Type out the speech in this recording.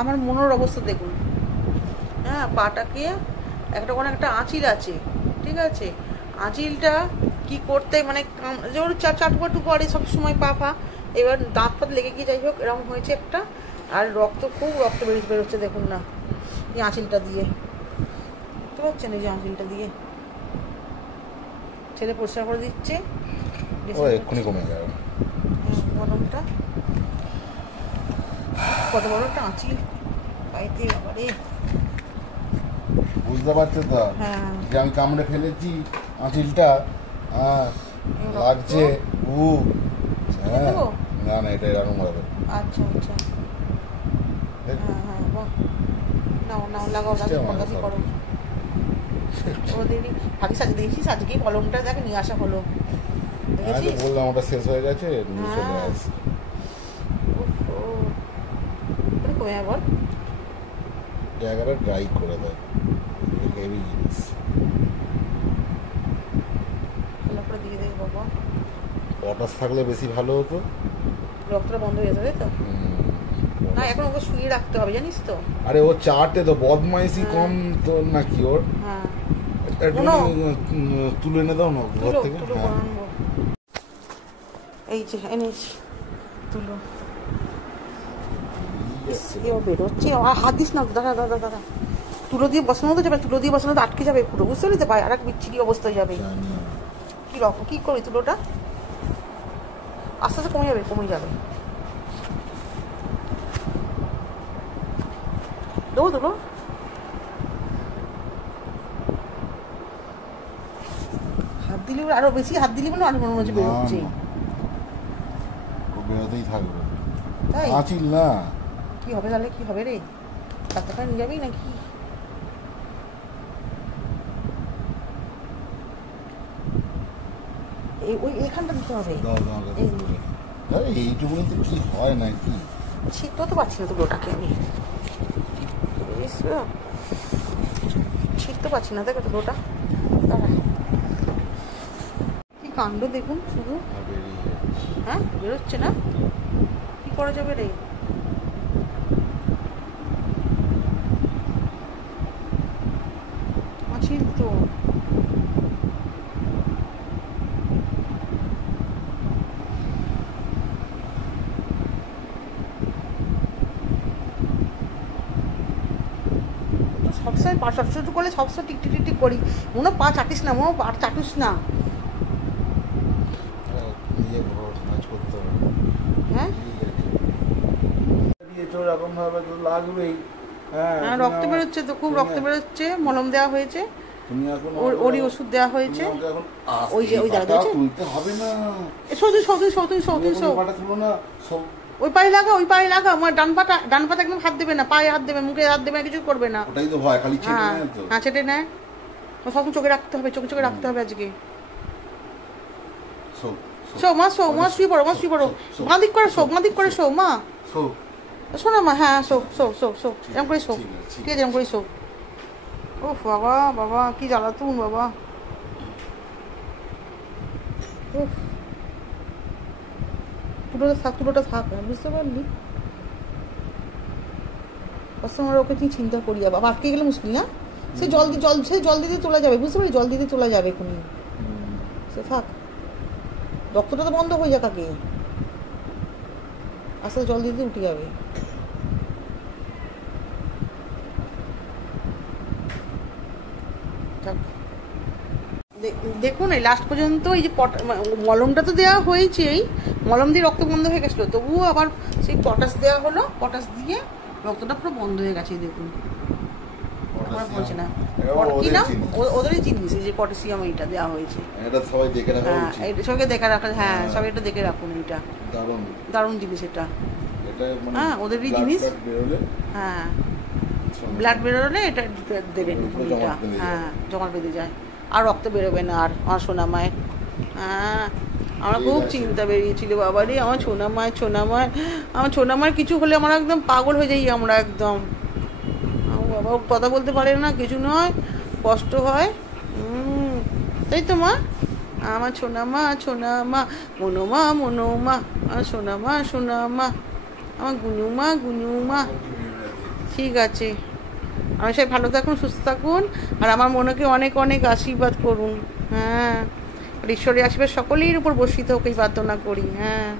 আমার মনের অবস্থা দেখুন। হ্যাঁ, পাটাকে একটা কোনো একটা আঁচিল আছে, ঠিক আছে, আঁচিলটা কি করতে মানে যেমন চাটপাটু করে সবসময় পা পা, এবার দাঁত ফাত লেগে গিয়ে যাই হোক এরকম হয়েছে একটা। আর খুব রক্ত বেরোচ্ছে দেখুন না এই আঁচিলটা দিয়ে, বুঝতে পারছেন? এই যে আঁচিলটা দিয়ে ছেলে পরিষ্কার করে দিচ্ছে, এক্ষুনি কমে যাবে মলমটা। কত বড় একটা আঁচিল পাইতে বাবারে, বুঝতে পারছো তো? যে আমি কামড়ে ফেলেছি আঁচিলটা, লাগছে। না না, এটা এরকম হবে। আচ্ছা আচ্ছা, হ্যাঁ হ্যাঁ, বাহ, নাও নাও লাগাও, লাগাও করো। ওদেরই আগে সাজে দেখছিস, আজকেই কলমটা দেখ নিয়ে আসা হলো, দেখেছিস? বললাম ওটা শেষ হয়ে গেছে, কমে বল, জায়গাটা ড্রাই করে দেয়, হেভি জিনিস। দিয়ে দেবে বাবা, পটাশ থাকলে বেশি ভালো হতো, রক্তটা বন্ধ হয়ে যাবে তো। না, এখন ওকে শুয়ে রাখতে হবে, জানিস তো? আরে ও চাটে তো বদমাইশি কম তো নাকি ওর? হ্যাঁ, তুলে এনে দাও না ঘর থেকে। এই যে এনেছি, তুলো। বেরোচ্ছে, হাত দিস না, দাদা দাদা দাদা, তুলো দিয়ে বসানো তো যাবে, তুলো দিয়ে বসানো তো আটকে যাবে পুরো, বুঝতে পারলি তো ভাই? আর এক বিচ্ছিরি অবস্থা হয়ে যাবে। কি রকম কি করি তুলোটা? আস্তে আস্তে কমে যাবে, কমে যাবে। দেবো তুলো, হাত দিলি আরো বেশি, হাত দিলি মানে আরো মনে হচ্ছে বেরোচ্ছে, বেরোতেই থাকবে। তাই আঁচিল না, কি হবে তাহলে? কি হবে রে? ডাক্তারখানা নিয়ে যাবি নাকি? ওই এখানটা দিতে হবে, এইটুকুনি তো কি হয় নাকি? ছিটতে তো পারছি না তুলোটাকে আমি, ছিটতে পারছি না, দেখো তুলোটা। কি কাণ্ড দেখুন শুধু, হ্যাঁ বেরোচ্ছে না, কি করা যাবে রে? আছিস তো, সবসময় পা চট করলে সবসময় টিক টিক টিক করি, মনে পা চাটিস না, মনে পা চাটুস না। হ্যাঁ, এরকম ভাবে তো লাগবেই। হ্যাঁ, রক্ত বেরোচ্ছে তো, খুব রক্ত বেরোচ্ছে, মলম দেওয়া হয়েছে, ওরই ওষুধ দেওয়া হয়েছে। ওই যে ওই দাদা তুলতে হবে না, ওই পায়ে লাগা, ওই পায়ে লাগা, আমার ডান পাটা একদম হাত দেবে না, পায়ে হাত দেবে, মুখে হাত দেবে না, কিছু করবে না। ওটাই তো ভয়, খালি ছেটে নেয় তো। হ্যাঁ, ছেটে নেয়, সবসময় চোখে রাখতে হবে, চোখে রাখতে হবে আজকে। মা শুয়ে পড়ো, বাঁ দিক করে শো মা, শোনো মা, হ্যাঁ শো এরকম করে শো, ঠিক আছে, এরকম করে শো। ও বাবা বাবা, কি জ্বালাতুন বাবা, তুলোটা থাক, বুঝতে পারলি? কাস্টমার ওকে তুই চিন্তা করি, বাবা আটকে গেলে মুশকিল না, সে জল দিতে তোলা যাবে, বুঝতে পারলি? জল দিতে তোলা যাবে এখনই, সে থাক, রক্তটা তো বন্ধ হয়ে যাক আগে, আস্তে জল দিতে উঠে যাবে। দেখুন এই লাস্ট পর্যন্ত এই যে মলমটা তো দেওয়া হয়েছেই, মলম দিয়ে রক্ত বন্ধ হয়ে গেছিলো, তবুও আবার সেই পটাশ দেওয়া হলো, পটাশ দিয়ে রক্তটা পুরো বন্ধ হয়ে গেছে। দেখুন বলছে না কি নাম ওদেরই জিনিস, এই যে পটাশিয়াম এইটা দেওয়া হয়েছে, সবাইকে দেখে রাখা, হ্যাঁ সবাই এটা দেখে রাখুন, এইটা দারুণ জিনিস, এটা হ্যাঁ ওদেরই জিনিস। হ্যাঁ, ব্লাড বেরোলে এটা দেবেন, এটা হ্যাঁ জমা বেঁধে যায়, আর রক্ত বেরোবে না আর আমার সোনা মায়ের। হ্যাঁ, আমার খুব চিন্তা বেরিয়েছিল বাবা রে, আমার সোনা মায়ের কিছু হলে আমার একদম পাগল হয়ে যাই, আমরা একদম, বাবা কথা বলতে পারে না, কিছু নয়, কষ্ট হয়, তাই তো মা? আমার সোনা মা মনোমা আমার সোনা মা আমার গুনুমা ঠিক আছে, আমি সবাই ভালো থাকুন, সুস্থ থাকুন, আর আমার মনকে অনেক অনেক আশীর্বাদ করুন। হ্যাঁ, আর ঈশ্বরের আশীর্বাদ সকলের উপর বর্ষিত হোক এই প্রার্থনা করি। হ্যাঁ।